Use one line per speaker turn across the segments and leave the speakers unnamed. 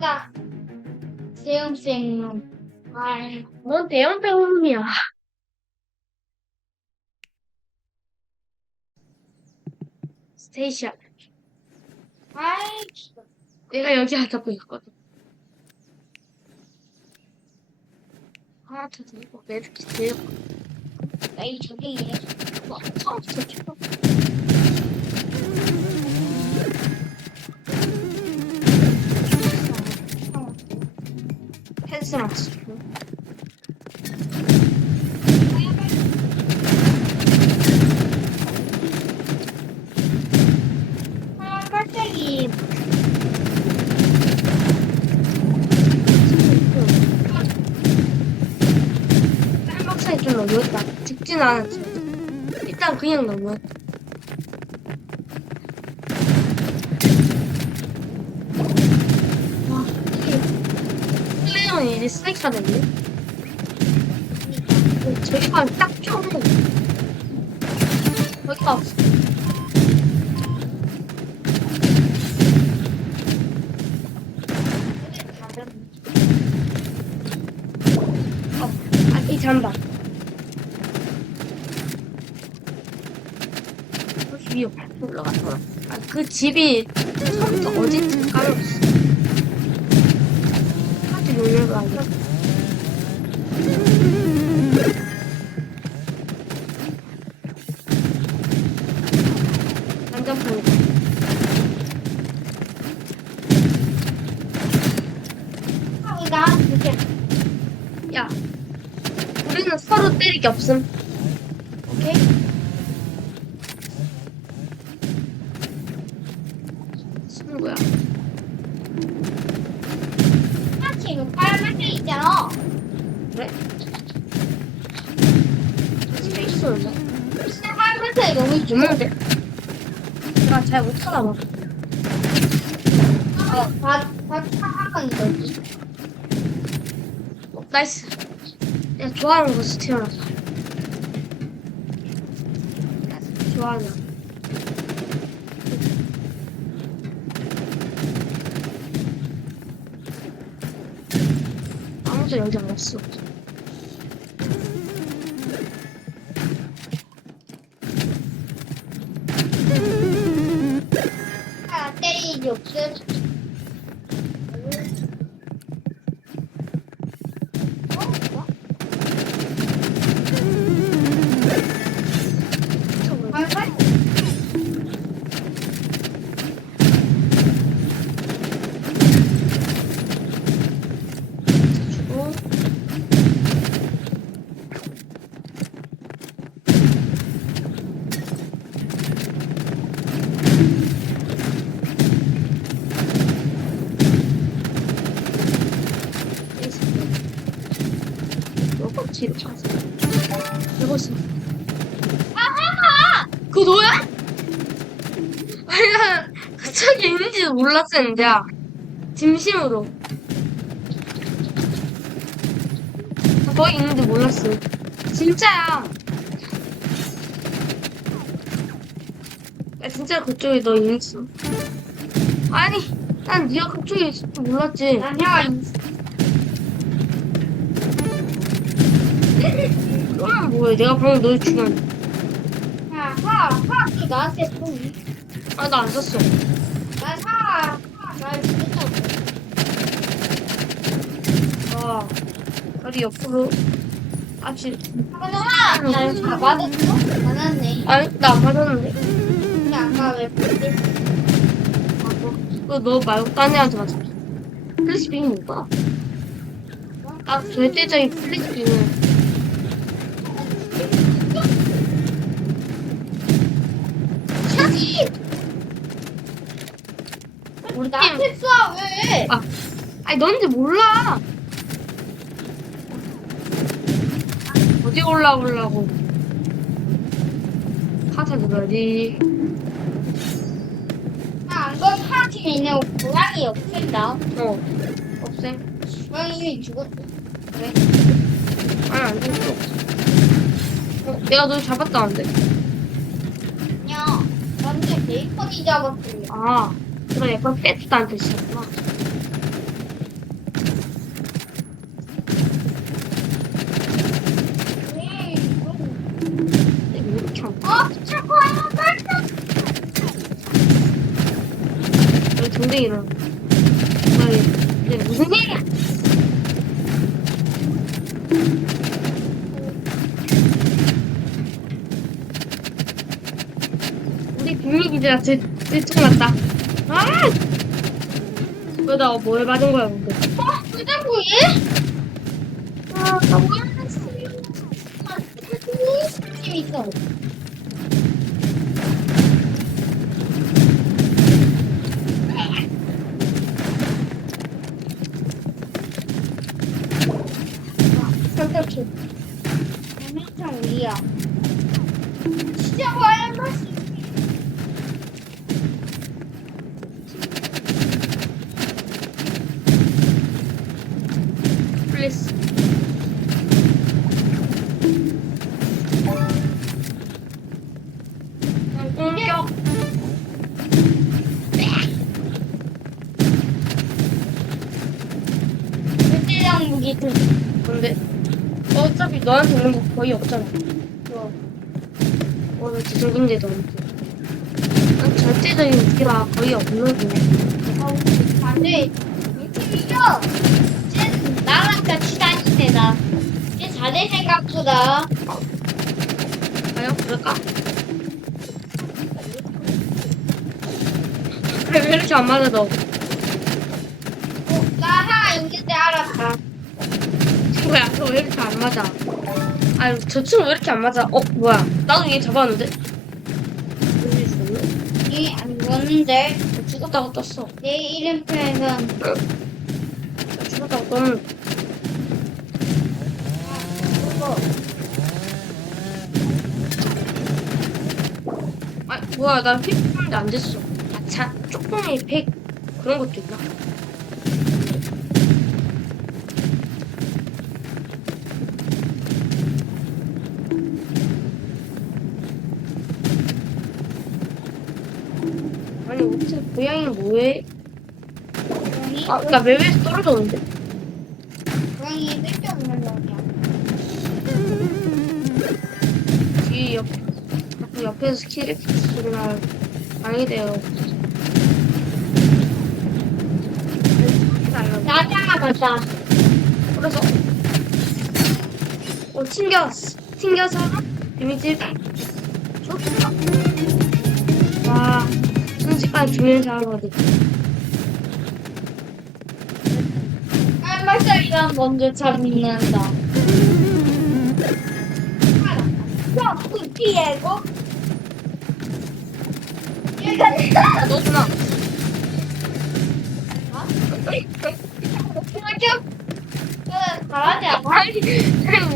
아까 대형생용. 아이,
뭔 대형 배움이야. 스테이시야.
아이,
내가 여기 하자고 했거든. 하나 더 들고 매듭기 들고
나이 저기
와 처음부터 맞추
아, 깜짝이.
쌀막사에 좀 너무했다. 직진 않았지. 일단 그냥 너무했다. 와, 이게 플레이어 는 이제 스낵가 됐네. 어, 저기가 딱 펴네. 여기가 없어. 어, 아, 이 잔다. 그 위에 올라갔더라. 아, 그 집이 까먹었어. 카드 놀려가 아니라. 난장판이다.
아, 나 이렇게.
야, 우리는 서로 때릴 게 없음. 오케이? 친구야.
사치 이거 빨간색 있잖아.
그래? 집에 있어, 여자.
진짜 빨간색 너무 있죠.
없는데? 내가 잘 못하나 봐.
어, 다, 다 차가운 거지.
어, 나이스. 내가 좋아하는 곳이 태어났어. 좋아하는. 아무도 안 왔어.
때리
150 150 아
하나
그거 너야? 내가 그쪽에 있는지도 몰랐었는데 야 진심으로. 거기 있는지 몰랐어. 진짜야. 야, 진짜 그쪽에 너 있어. 아니 난 네가 그쪽에 있을 줄 몰랐지.
아니야
그러면 뭐해? 내가 방금 널 죽였.
야, 하, 하, 또 나한테 좀.
아, 나안 썼어.
나 하, 하, 날 죽였다고.
아, 다리 옆으로. 아직.
하근아, 날다 맞았어? 맞았네.
아니, 나안 맞았는데.
근데 아까 왜 그때
아, 뭐. 그거 너 말고 딴 애한테 맞았어. 플래시빙이 뭐야? 아, 절대적인 플래시빙은.
샤지!
우리 팀.
나한테 쏴, 왜?
아, 아니, 넌지 몰라. 어디 올라오려고. 카드 누르지.
안 있는 고양이 없앤다.
어. 없애.
고양이 죽었어. 왜?
아니, 안 됐어. 어, 내가 널 잡았다는데.
아,
그래, 약간 뺐다는 뜻이구나. 이렇게 비밀기지가 제, 제청났다. 아! 왜나 뭐에 맞은 거야, 근데?
어? 그다고 얘? 아, 나 몰랐어. 재밌어.
선택해.
엄청 위야. 진짜 과연.
플 너한테 있는 거 거의 없잖아. 어, 어, 나 근데 너한테. 난 절대적인 무기가 거의 없는 거네.
안돼. 물팀이죠? 쟤는 나랑 같이 다니네 나. 쟤 잘해 생각보다.
과연 그럴까? 그래, 왜 이렇게 안 맞아, 너?
어, 나 하나 있는데 알았다.
뭐야, 너왜 이렇게 안 맞아? 아유, 저 친구 왜 이렇게 안 맞아? 어, 뭐야. 나도 얘 잡았는데? 왜 죽었네?
이안 죽었는데
죽었다고 떴어.
내 이름표에는
죽었다고 떴는데. 아, 뭐야, 나 픽했는데 안 됐어. 아, 자, 조금의 팩, 그런 것도 있나? 아니, 어째 고양이는 뭐해?
고양이
아, 나 매회에서 떨어졌는데?
고양이 쓸데 없는 놈이야.
뒤 옆, 자꾸 옆에서 스킬을 소리가 많이 돼요.
나자가 맞다.
그래서 어 튕겼어 튕겨서 데미지 좋다 와 순식간에 죽는 사람거든
깔말살이가 먼저 잡는다. 야, 그 피해 이거? 얘가
아, 너구나? 아니 아니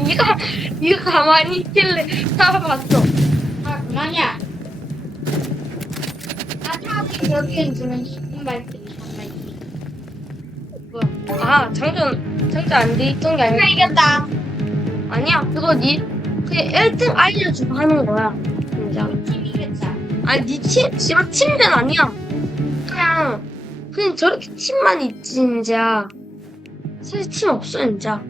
니가 니가 가만히 있길래 잡아봤어
아, 그만이야. 여기에 주는 신발들이.
뭐야 아 장전 장전 안 돼 있던 게 아니야
이겼다.
아니야 그거 니 그냥 1등 알려주고 하는 거야 진짜. 아니 니 팀, 지금 팀은 아니야. 그냥 그냥 저렇게 팀만 있지 진짜. 사실 팀 없어 진짜.